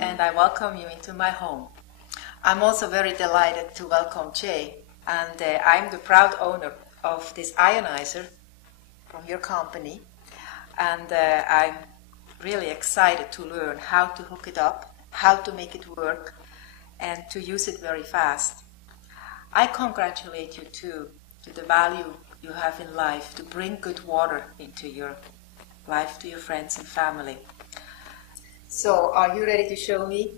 and I welcome you into my home. I'm also very delighted to welcome Jay, and I'm the proud owner of this ionizer from your company, and I'm really excited to learn how to hook it up, how to make it work, and to use it very fast. I congratulate you too to the value you have in life to bring good water into your life to your friends and family. So, are you ready to show me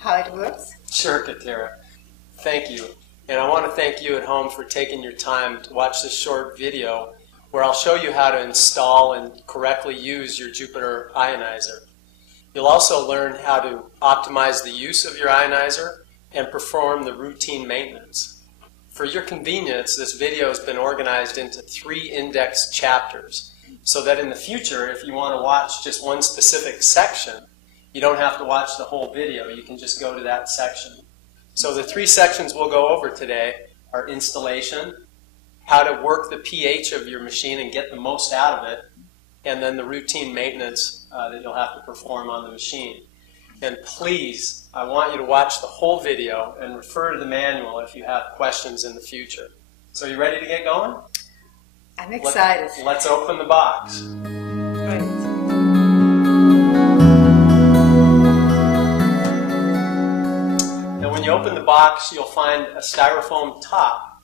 how it works? Sure, Katera. Thank you. And I want to thank you at home for taking your time to watch this short video where I'll show you how to install and correctly use your Jupiter ionizer. You'll also learn how to optimize the use of your ionizer and perform the routine maintenance. For your convenience, this video has been organized into 3 indexed chapters so that in the future, if you want to watch just one specific section, you don't have to watch the whole video. You can just go to that section. So the 3 sections we'll go over today are installation, how to work the pH of your machine and get the most out of it, and then the routine maintenance that you'll have to perform on the machine. And please, I want you to watch the whole video and refer to the manual if you have questions in the future. So you ready to get going? I'm excited. Let's open the box. Great. Now when you open the box, you'll find a styrofoam top.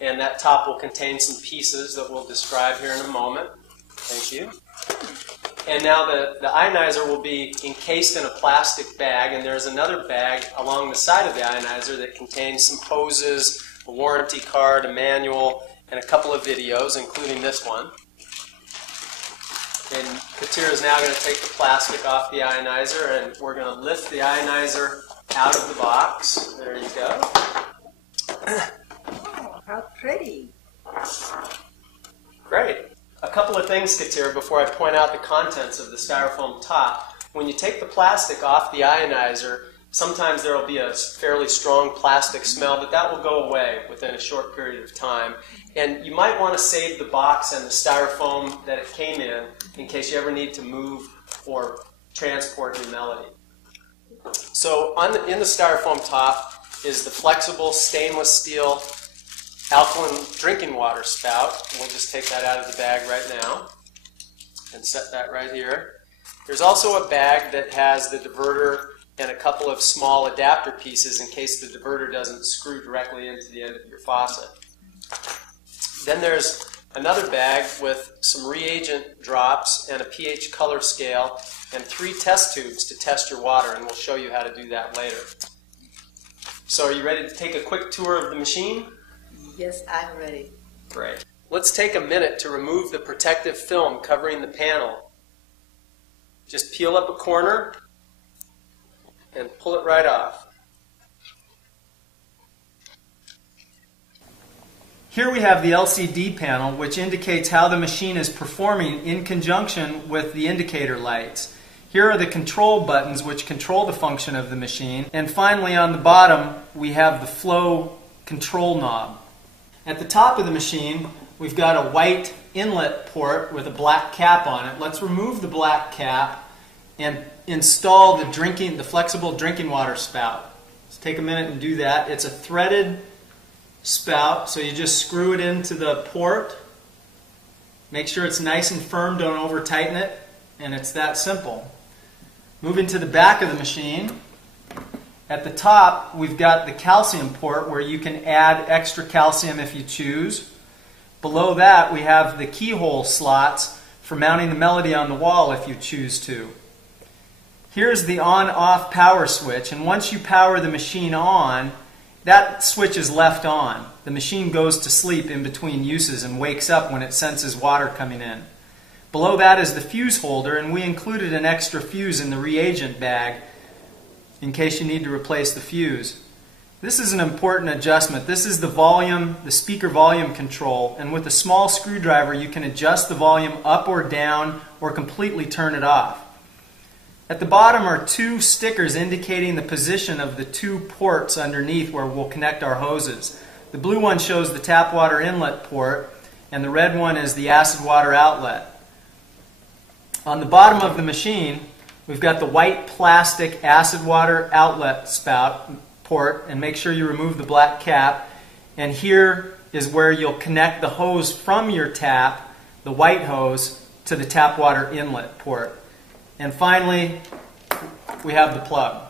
And that top will contain some pieces that we'll describe here in a moment. Thank you. And now the ionizer will be encased in a plastic bag, and there's another bag along the side of the ionizer that contains some hoses, a warranty card, a manual, and a couple of videos, including this one. And Katera is now going to take the plastic off the ionizer, and we're going to lift the ionizer out of the box. There you go. Oh, how pretty. Great. A couple of things, Katera, before I point out the contents of the styrofoam top. When you take the plastic off the ionizer, sometimes there will be a fairly strong plastic smell, but that will go away within a short period of time. And you might want to save the box and the styrofoam that it came in case you ever need to move or transport your Melody. So in the styrofoam top is the flexible stainless steel alkaline drinking water spout. We'll just take that out of the bag right now and set that right here. There's also a bag that has the diverter and a couple of small adapter pieces in case the diverter doesn't screw directly into the end of your faucet. Then there's another bag with some reagent drops and a pH color scale and 3 test tubes to test your water, and we'll show you how to do that later. So are you ready to take a quick tour of the machine? Yes, I'm ready. Great. Let's take a minute to remove the protective film covering the panel. Just peel up a corner and pull it right off. Here we have the LCD panel, which indicates how the machine is performing in conjunction with the indicator lights. Here are the control buttons which control the function of the machine. And finally on the bottom we have the flow control knob. At the top of the machine we've got a white inlet port with a black cap on it. Let's remove the black cap and install the flexible drinking water spout. Let's take a minute and do that. It's a threaded spout, so you just screw it into the port. Make sure it's nice and firm, don't over tighten it, and it's that simple. Moving to the back of the machine, at the top we've got the calcium port where you can add extra calcium if you choose. Below that we have the keyhole slots for mounting the Melody on the wall if you choose to. Here's the on-off power switch, and once you power the machine on, that switch is left on. The machine goes to sleep in between uses and wakes up when it senses water coming in. Below that is the fuse holder, and we included an extra fuse in the reagent bag in case you need to replace the fuse. This is an important adjustment. This is the volume, the speaker volume control, and with a small screwdriver you can adjust the volume up or down or completely turn it off. At the bottom are 2 stickers indicating the position of the 2 ports underneath where we'll connect our hoses. The blue one shows the tap water inlet port, and the red one is the acid water outlet. On the bottom of the machine We've got the white plastic acid water outlet spout port, and make sure you remove the black cap. And here is where you'll connect the hose from your tap, the white hose, to the tap water inlet port. And finally, we have the plug.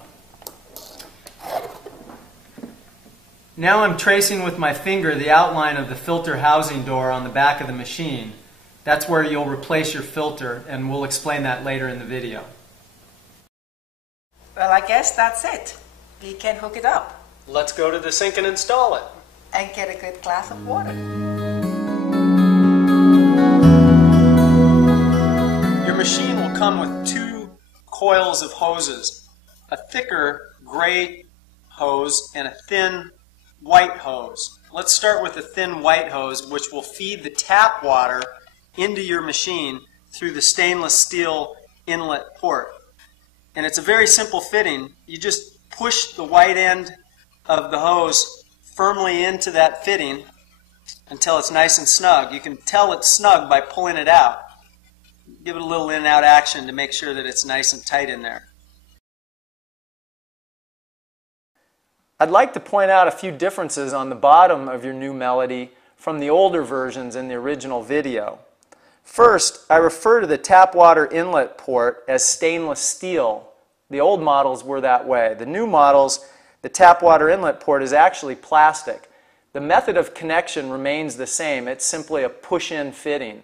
Now I'm tracing with my finger the outline of the filter housing door on the back of the machine. That's where you'll replace your filter, and we'll explain that later in the video. Well, I guess that's it. We can hook it up. Let's go to the sink and install it. And get a good glass of water. Your machine will come with two coils of hoses, a thicker gray hose and a thin white hose. Let's start with the thin white hose, which will feed the tap water into your machine through the stainless steel inlet port. And it's a very simple fitting. You just push the white end of the hose firmly into that fitting until it's nice and snug. You can tell it's snug by pulling it out. Give it a little in and out action to make sure that it's nice and tight in there. I'd like to point out a few differences on the bottom of your new Melody from the older versions in the original video. First, I refer to the tap water inlet port as stainless steel. The old models were that way. The new models, the tap water inlet port is actually plastic. The method of connection remains the same. It's simply a push-in fitting.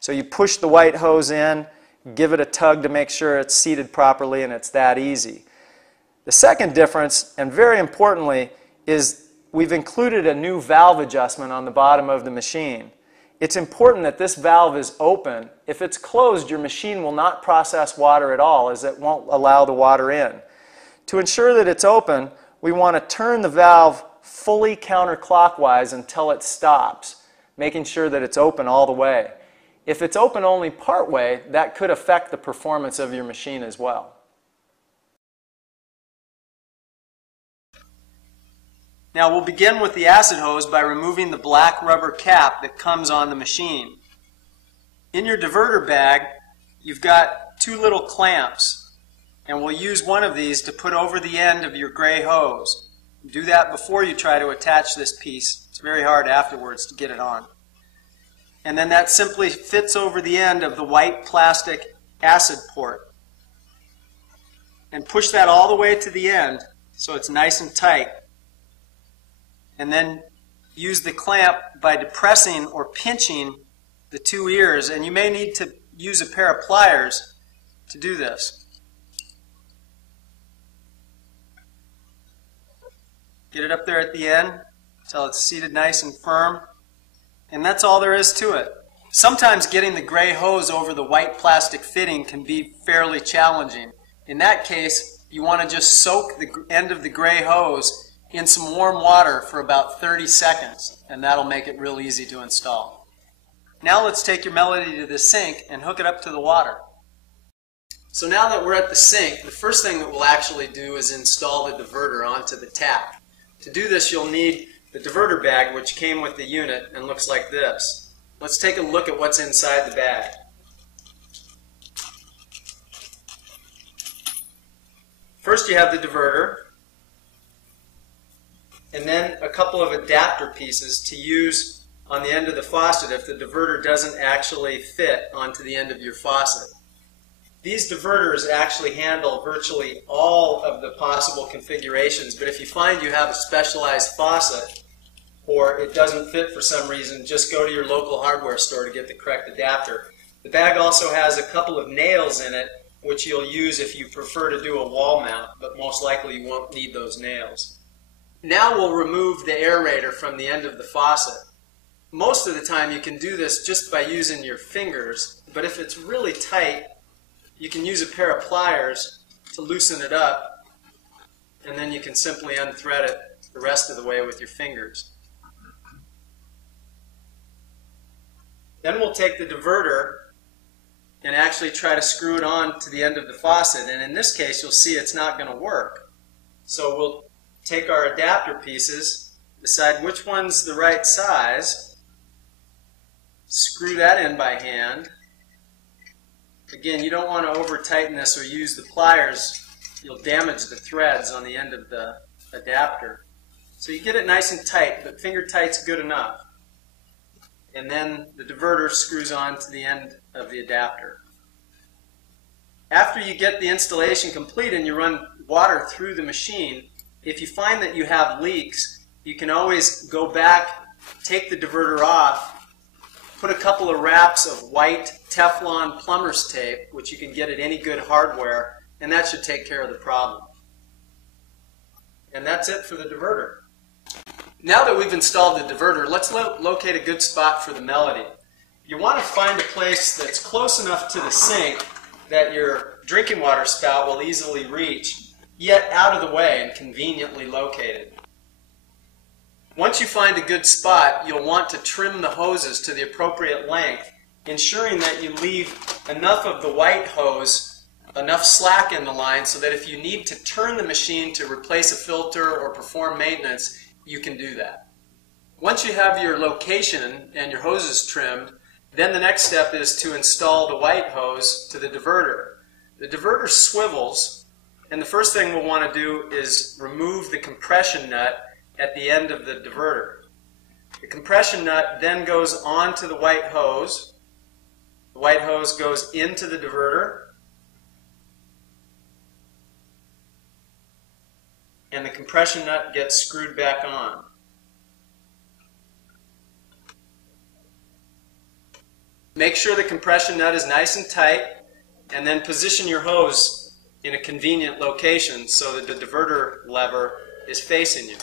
So you push the white hose in, give it a tug to make sure it's seated properly, and it's that easy. The second difference, and very importantly, is we've included a new valve adjustment on the bottom of the machine. It's important that this valve is open. If it's closed, your machine will not process water at all, as it won't allow the water in. To ensure that it's open, we want to turn the valve fully counterclockwise until it stops, making sure that it's open all the way. If it's open only part way, that could affect the performance of your machine as well. Now we'll begin with the acid hose by removing the black rubber cap that comes on the machine. In your diverter bag, you've got two little clamps, and we'll use one of these to put over the end of your gray hose. Do that before you try to attach this piece. It's very hard afterwards to get it on. And then that simply fits over the end of the white plastic acid port. And push that all the way to the end so it's nice and tight. And then use the clamp by depressing or pinching the two ears, and you may need to use a pair of pliers to do this. Get it up there at the end until it's seated nice and firm, and that's all there is to it. Sometimes getting the gray hose over the white plastic fitting can be fairly challenging. In that case, you want to just soak the end of the gray hose in some warm water for about 30 seconds, and that'll make it real easy to install. Now let's take your Melody to the sink and hook it up to the water. So now that we're at the sink, the first thing that we'll actually do is install the diverter onto the tap. To do this, you'll need the diverter bag, which came with the unit and looks like this. Let's take a look at what's inside the bag. First you have the diverter, and then a couple of adapter pieces to use on the end of the faucet if the diverter doesn't actually fit onto the end of your faucet. These diverters actually handle virtually all of the possible configurations, but if you find you have a specialized faucet or it doesn't fit for some reason, just go to your local hardware store to get the correct adapter. The bag also has a couple of nails in it, which you'll use if you prefer to do a wall mount, but most likely you won't need those nails. Now we'll remove the aerator from the end of the faucet. Most of the time you can do this just by using your fingers, but if it's really tight, you can use a pair of pliers to loosen it up, and then you can simply unthread it the rest of the way with your fingers. Then we'll take the diverter and actually try to screw it on to the end of the faucet, and in this case you'll see it's not going to work. So we'll take our adapter pieces, decide which one's the right size, screw that in by hand, Again, you don't want to over tighten this or use the pliers. You'll damage the threads on the end of the adapter. So you get it nice and tight, but finger tight's good enough. And then the diverter screws on to the end of the adapter. After you get the installation complete and you run water through the machine, if you find that you have leaks, you can always go back, take the diverter off, put a couple of wraps of white Teflon plumber's tape, which you can get at any good hardware, and that should take care of the problem. And that's it for the diverter. Now that we've installed the diverter, let's locate a good spot for the Melody. You want to find a place that's close enough to the sink that your drinking water spout will easily reach, yet out of the way and conveniently located. Once you find a good spot, you'll want to trim the hoses to the appropriate length, ensuring that you leave enough of the white hose, enough slack in the line so that if you need to turn the machine to replace a filter or perform maintenance, you can do that. Once you have your location and your hoses trimmed, then the next step is to install the white hose to the diverter. The diverter swivels, and the first thing we'll want to do is remove the compression nut at the end of the diverter. The compression nut then goes onto the white hose. The white hose goes into the diverter, and the compression nut gets screwed back on. Make sure the compression nut is nice and tight, and then position your hose in a convenient location so that the diverter lever is facing you.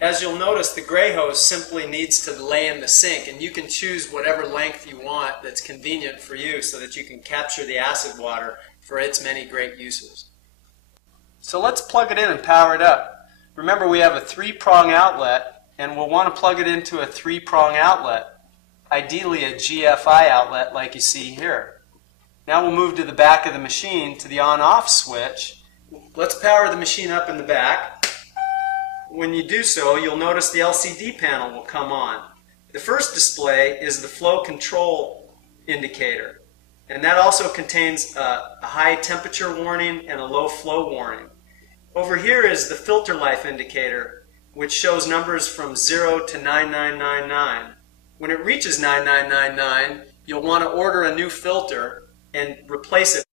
As you'll notice, the gray hose simply needs to lay in the sink, and you can choose whatever length you want that's convenient for you so that you can capture the acid water for its many great uses. So let's plug it in and power it up. Remember, we have a 3-prong outlet, and we'll want to plug it into a 3-prong outlet, ideally a GFI outlet like you see here. Now we'll move to the back of the machine to the on-off switch. Let's power the machine up in the back. When you do so, you'll notice the LCD panel will come on. The first display is the flow control indicator, and that also contains a high temperature warning and a low flow warning. Over here is the filter life indicator, which shows numbers from 0 to 9999. When it reaches 9999, you'll want to order a new filter and replace it.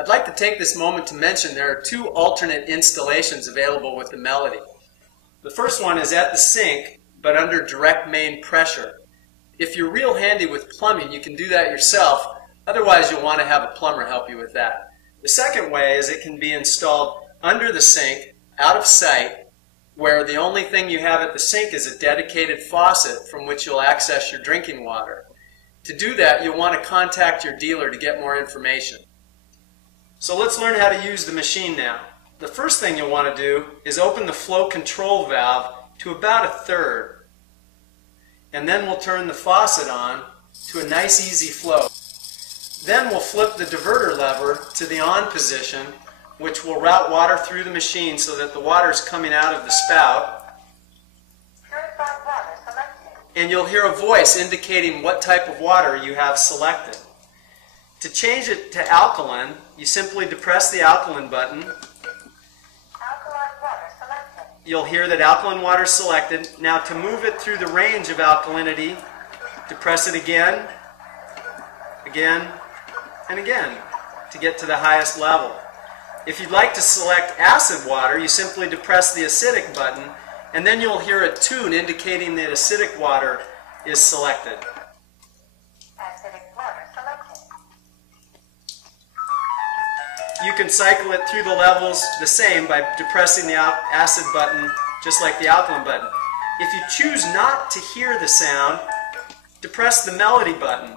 I'd like to take this moment to mention there are 2 alternate installations available with the Melody. The first one is at the sink, but under direct main pressure. If you're real handy with plumbing, you can do that yourself. Otherwise, you'll want to have a plumber help you with that. The second way is it can be installed under the sink, out of sight, where the only thing you have at the sink is a dedicated faucet from which you'll access your drinking water. To do that, you'll want to contact your dealer to get more information. So let's learn how to use the machine now. The first thing you'll want to do is open the flow control valve to about 1/3. And then we'll turn the faucet on to a nice easy flow. Then we'll flip the diverter lever to the on position, which will route water through the machine so that the water is coming out of the spout. And you'll hear a voice indicating what type of water you have selected. To change it to alkaline, you simply depress the alkaline button. You'll hear that alkaline water is selected. Now to move it through the range of alkalinity, depress it again, again, and again to get to the highest level. If you'd like to select acid water, you simply depress the acidic button, and then you'll hear a tune indicating that acidic water is selected. You can cycle it through the levels the same by depressing the acid button just like the alkaline button. If you choose not to hear the sound, depress the Melody button.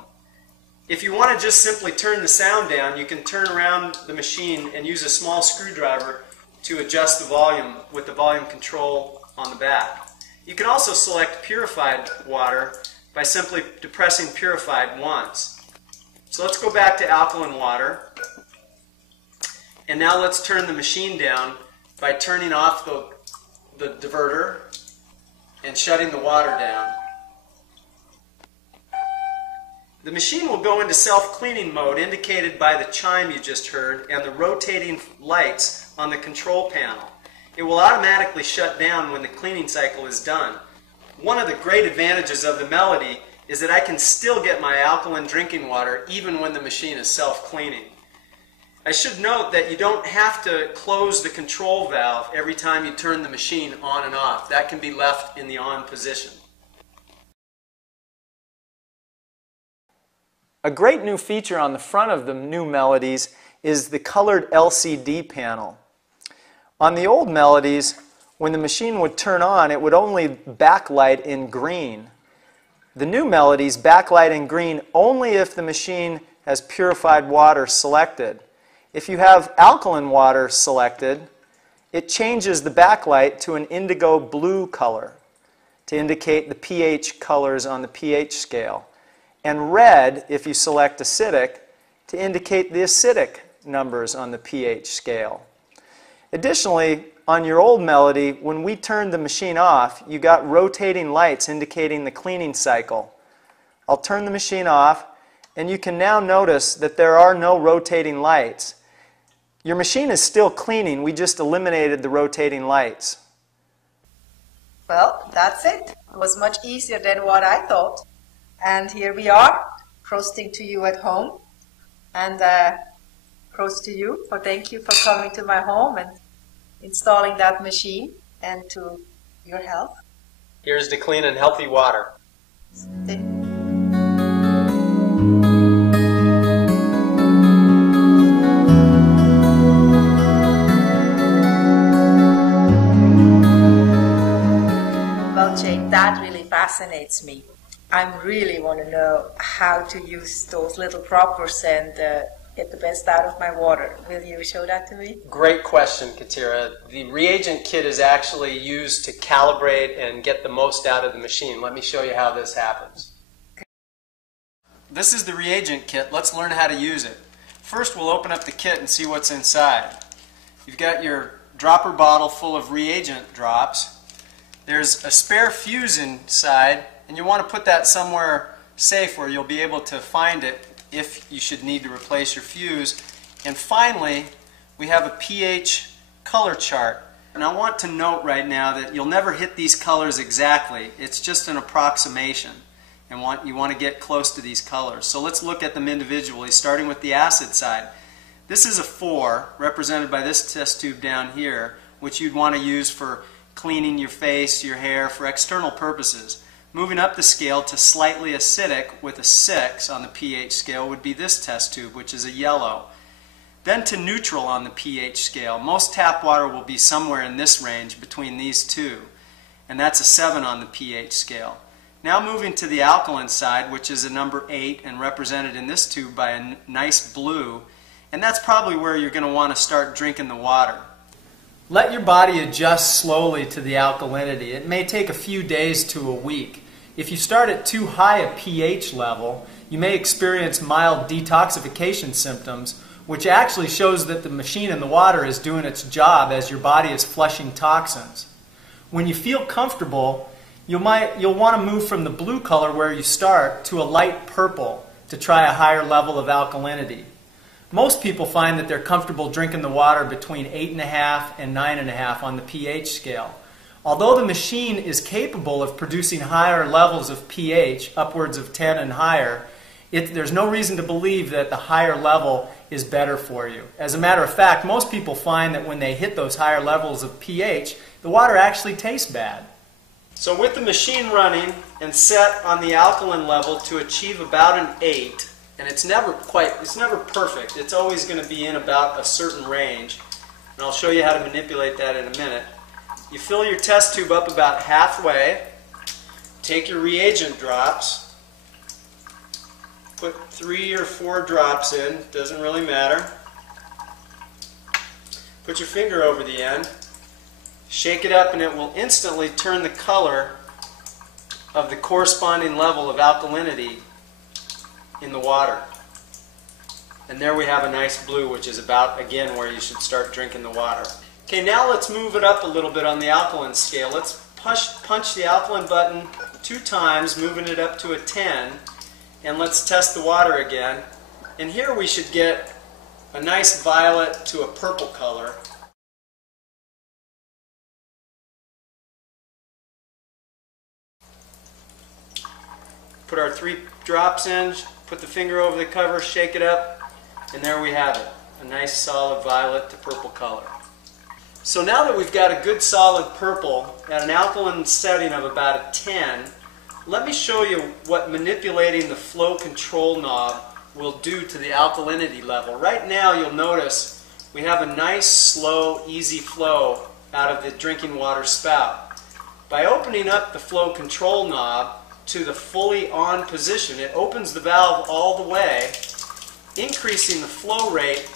If you want to just simply turn the sound down, you can turn around the machine and use a small screwdriver to adjust the volume with the volume control on the back. You can also select purified water by simply depressing purified once. So let's go back to alkaline water. And now let's turn the machine down by turning off the diverter and shutting the water down. The machine will go into self-cleaning mode indicated by the chime you just heard and the rotating lights on the control panel. It will automatically shut down when the cleaning cycle is done. One of the great advantages of the Melody is that I can still get my alkaline drinking water even when the machine is self-cleaning. I should note that you don't have to close the control valve every time you turn the machine on and off. That can be left in the on position. A great new feature on the front of the new Melodies is the colored LCD panel. On the old Melodies, when the machine would turn on, it would only backlight in green. The new Melodies backlight in green only if the machine has purified water selected. If you have alkaline water selected, it changes the backlight to an indigo blue color to indicate the pH colors on the pH scale, and red if you select acidic to indicate the acidic numbers on the pH scale. Additionally, on your old Melody, when we turned the machine off, you got rotating lights indicating the cleaning cycle. I'll turn the machine off, and you can now notice that there are no rotating lights. Your machine is still cleaning, we just eliminated the rotating lights. Well, that's it. It was much easier than what I thought. And here we are, proasting to you at home. And proast to you, for thank you for coming to my home and installing that machine and to your help. Here's to clean and healthy water. Well, Jane, that really fascinates me. I really want to know how to use those little proppers and get the best out of my water. Will you show that to me? Great question, Katira. The reagent kit is actually used to calibrate and get the most out of the machine. Let me show you how this happens. This is the reagent kit. Let's learn how to use it. First, we'll open up the kit and see what's inside. You've got your dropper bottle full of reagent drops. There's a spare fuse inside, and you want to put that somewhere safe where you'll be able to find it if you should need to replace your fuse. And finally, we have a pH color chart. And I want to note right now that you'll never hit these colors exactly. It's just an approximation, and you want to get close to these colors. So let's look at them individually, starting with the acid side. This is a 4, represented by this test tube down here, which you'd want to use for cleaning your face, your hair, for external purposes. Moving up the scale to slightly acidic with a 6 on the pH scale would be this test tube, which is a yellow. Then to neutral on the pH scale. Most tap water will be somewhere in this range between these two, and that's a 7 on the pH scale. Now moving to the alkaline side, which is a number 8 and represented in this tube by a nice blue, and that's probably where you're going to want to start drinking the water. Let your body adjust slowly to the alkalinity. It may take a few days to a week. If you start at too high a pH level, you may experience mild detoxification symptoms, which actually shows that the machine in the water is doing its job as your body is flushing toxins. When you feel comfortable, you'll want to move from the blue color where you start to a light purple to try a higher level of alkalinity. Most people find that they're comfortable drinking the water between 8.5 and 9.5 on the pH scale. Although the machine is capable of producing higher levels of pH, upwards of 10 and higher, there's no reason to believe that the higher level is better for you. As a matter of fact, most people find that when they hit those higher levels of pH, the water actually tastes bad. So with the machine running and set on the alkaline level to achieve about an 8, and it's never perfect. It's always going to be in about a certain range. And I'll show you how to manipulate that in a minute. You fill your test tube up about halfway. Take your reagent drops. Put 3 or 4 drops in. Doesn't really matter. Put your finger over the end. Shake it up and it will instantly turn the color of the corresponding level of alkalinity in the water. And there we have a nice blue, which is about, again, where you should start drinking the water. Okay, now let's move it up a little bit on the alkaline scale. Let's punch the alkaline button 2 times, moving it up to a 10. And let's test the water again. And here we should get a nice violet to a purple color. Put our 3 drops in, put the finger over the cover, shake it up, and there we have it. A nice solid violet to purple color. So now that we've got a good solid purple at an alkaline setting of about a 10, let me show you what manipulating the flow control knob will do to the alkalinity level. Right now you'll notice we have a nice, slow, easy flow out of the drinking water spout. By opening up the flow control knob to the fully on position, it opens the valve all the way, increasing the flow rate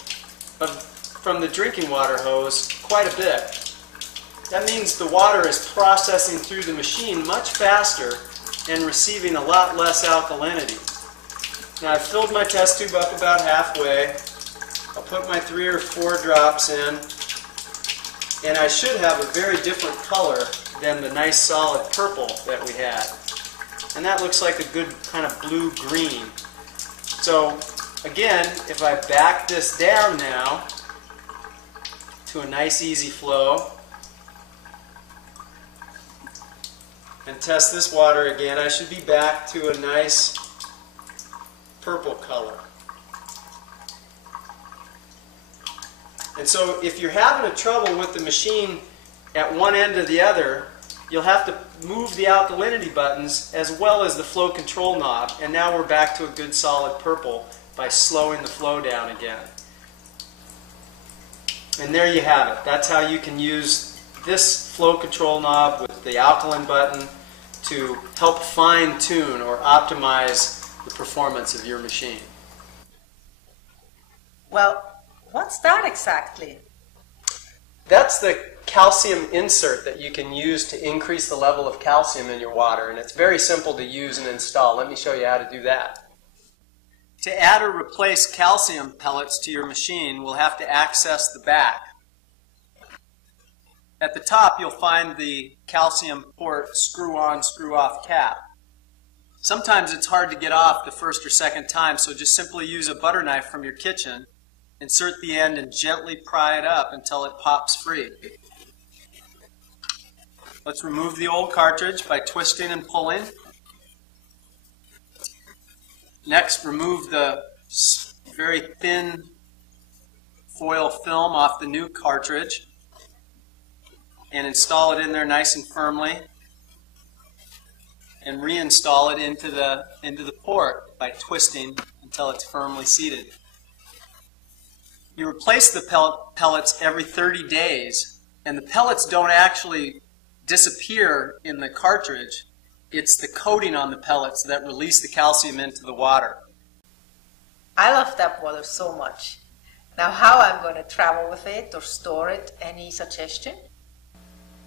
from the drinking water hose quite a bit. That means the water is processing through the machine much faster and receiving a lot less alkalinity. Now I've filled my test tube up about halfway. I'll put my 3 or 4 drops in, and I should have a very different color than the nice solid purple that we had. And that looks like a good kind of blue-green. So again, if I back this down now to a nice easy flow and test this water again, I should be back to a nice purple color. And so if you're having a trouble with the machine at one end or the other, you'll have to move the alkalinity buttons as well as the flow control knob, and now we're back to a good solid purple by slowing the flow down again. And there you have it. That's how you can use this flow control knob with the alkaline button to help fine-tune or optimize the performance of your machine. Well, what's that exactly? That's the calcium insert that you can use to increase the level of calcium in your water, and it's very simple to use and install. Let me show you how to do that. To add or replace calcium pellets to your machine, we'll have to access the back. At the top, you'll find the calcium port screw-on, screw-off cap. Sometimes it's hard to get off the first or second time, so just simply use a butter knife from your kitchen, insert the end, and gently pry it up until it pops free. Let's remove the old cartridge by twisting and pulling. Next, remove the very thin foil film off the new cartridge and install it in there nice and firmly, and reinstall it into the port by twisting until it's firmly seated. You replace the pellets every 30 days, and the pellets don't actually disappear in the cartridge. It's the coating on the pellets that release the calcium into the water. I love tap water so much. Now how I'm going to travel with it or store it, any suggestion?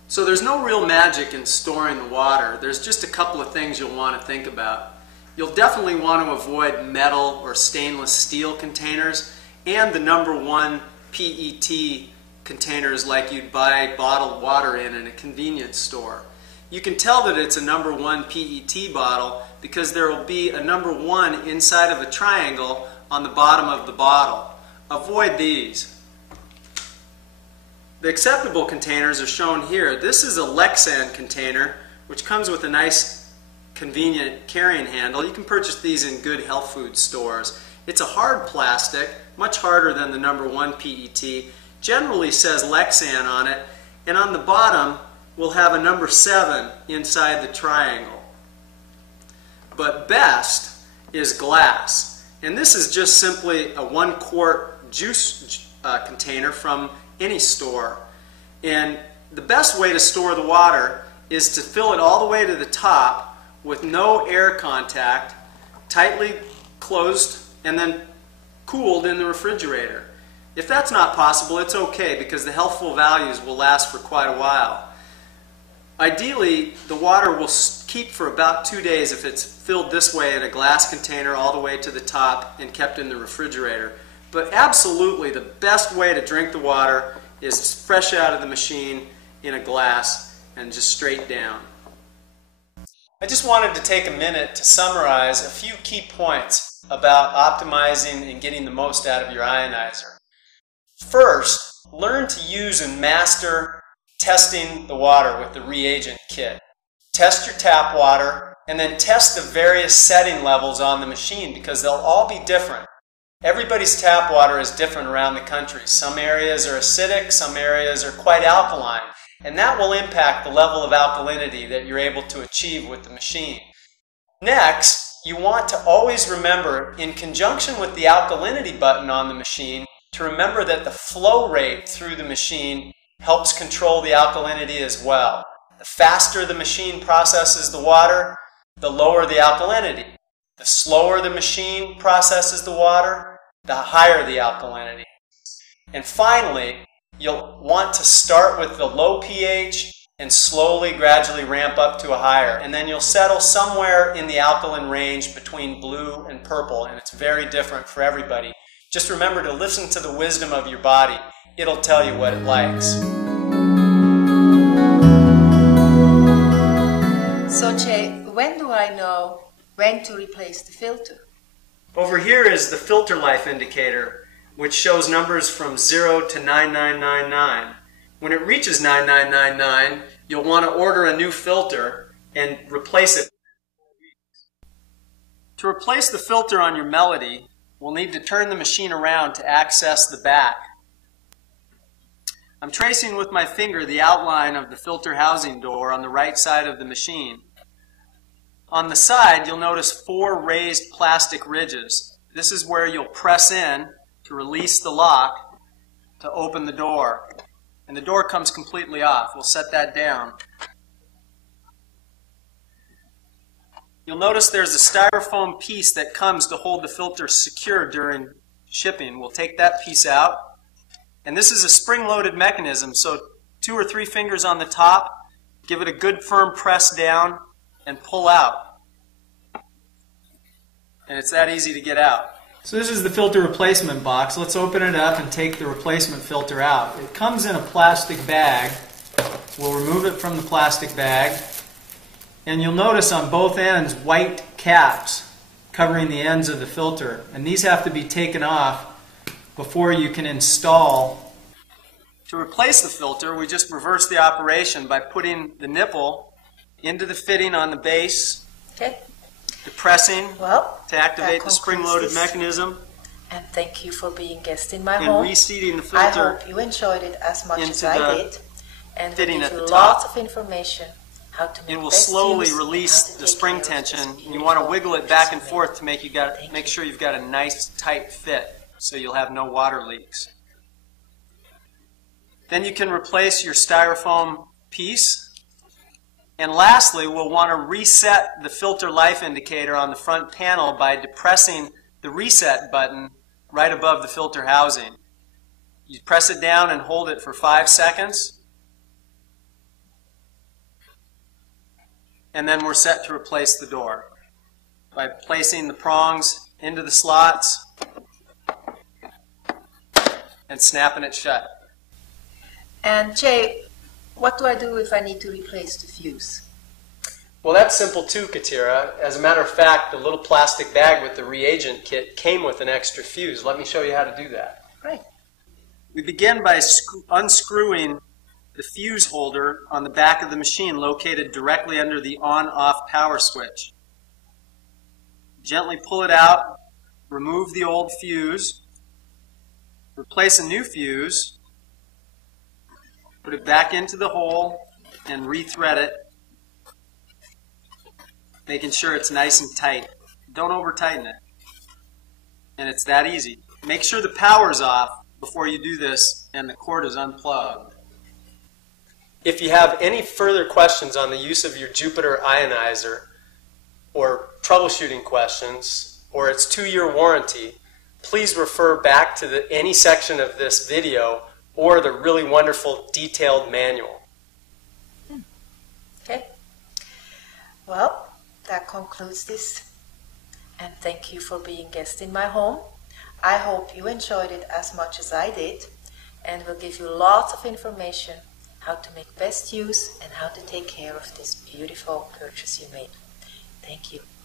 So there's no real magic in storing the water. There's just a couple of things you'll want to think about. You'll definitely want to avoid metal or stainless steel containers and the #1 PET containers like you'd buy bottled water in a convenience store. You can tell that it's a #1 PET bottle because there will be a #1 inside of a triangle on the bottom of the bottle. Avoid these. The acceptable containers are shown here. This is a Lexan container, which comes with a nice convenient carrying handle. You can purchase these in good health food stores. It's a hard plastic, much harder than the #1 PET. Generally says Lexan on it, and on the bottom we'll have a #7 inside the triangle. But best is glass, and this is just simply a 1-quart juice container from any store. And the best way to store the water is to fill it all the way to the top with no air contact, tightly closed, and then cooled in the refrigerator. If that's not possible, it's okay because the healthful values will last for quite a while. Ideally, the water will keep for about 2 days if it's filled this way in a glass container all the way to the top and kept in the refrigerator. But absolutely, the best way to drink the water is fresh out of the machine in a glass and just straight down. I just wanted to take a minute to summarize a few key points about optimizing and getting the most out of your ionizer. First, learn to use and master testing the water with the Reagent Kit. Test your tap water and then test the various setting levels on the machine because they'll all be different. Everybody's tap water is different around the country. Some areas are acidic, some areas are quite alkaline, and that will impact the level of alkalinity that you're able to achieve with the machine. Next, you want to always remember, in conjunction with the alkalinity button on the machine, to remember that the flow rate through the machine helps control the alkalinity as well. The faster the machine processes the water, the lower the alkalinity. The slower the machine processes the water, the higher the alkalinity. And finally, you'll want to start with the low pH and slowly, gradually ramp up to a higher. And then you'll settle somewhere in the alkaline range between blue and purple, and it's very different for everybody. Just remember to listen to the wisdom of your body. It'll tell you what it likes. So Jay, when do I know when to replace the filter? Over here is the filter life indicator, which shows numbers from 0 to 9999. When it reaches 9999, you'll want to order a new filter and replace it. To replace the filter on your Melody, we'll need to turn the machine around to access the back. I'm tracing with my finger the outline of the filter housing door on the right side of the machine. On the side, you'll notice 4 raised plastic ridges. This is where you'll press in to release the lock to open the door. And the door comes completely off. We'll set that down. You'll notice there's a styrofoam piece that comes to hold the filter secure during shipping. We'll take that piece out. And this is a spring-loaded mechanism, so 2 or 3 fingers on the top, give it a good firm press down, and pull out. And it's that easy to get out. So this is the filter replacement box. Let's open it up and take the replacement filter out. It comes in a plastic bag. We'll remove it from the plastic bag. And you'll notice on both ends white caps covering the ends of the filter. And these have to be taken off before you can install. To replace the filter, we just reverse the operation by putting the nipple into the fitting on the base, depressing to activate the spring-loaded mechanism, and thank you for being guest in my and home. reseating the filter. I hope you enjoyed it as much as I did, and we'll give you lots lots of information how to make It will best slowly use release and how to the take spring care of tension. this You want to wiggle it back and beautiful forth to make sure you've got a nice tight fit so you'll have no water leaks. Then you can replace your styrofoam piece. And lastly, we'll want to reset the filter life indicator on the front panel by depressing the reset button right above the filter housing. You press it down and hold it for 5 seconds. And then we're set to replace the door by placing the prongs into the slots and snapping it shut. And Jay, what do I do if I need to replace the fuse? Well, that's simple too, Katira. As a matter of fact, the little plastic bag with the reagent kit came with an extra fuse. Let me show you how to do that. Great. We begin by unscrewing the fuse holder on the back of the machine located directly under the on-off power switch. Gently pull it out, remove the old fuse, replace a new fuse, put it back into the hole, and rethread it, making sure it's nice and tight. Don't over-tighten it. And it's that easy. Make sure the power's off before you do this and the cord is unplugged. If you have any further questions on the use of your Jupiter ionizer, or troubleshooting questions, or its 2-year warranty, please refer back to any section of this video or the really wonderful detailed manual. Okay. Well, that concludes this. And thank you for being guest in my home. I hope you enjoyed it as much as I did, and will give you lots of information how to make best use and how to take care of this beautiful purchase you made. Thank you.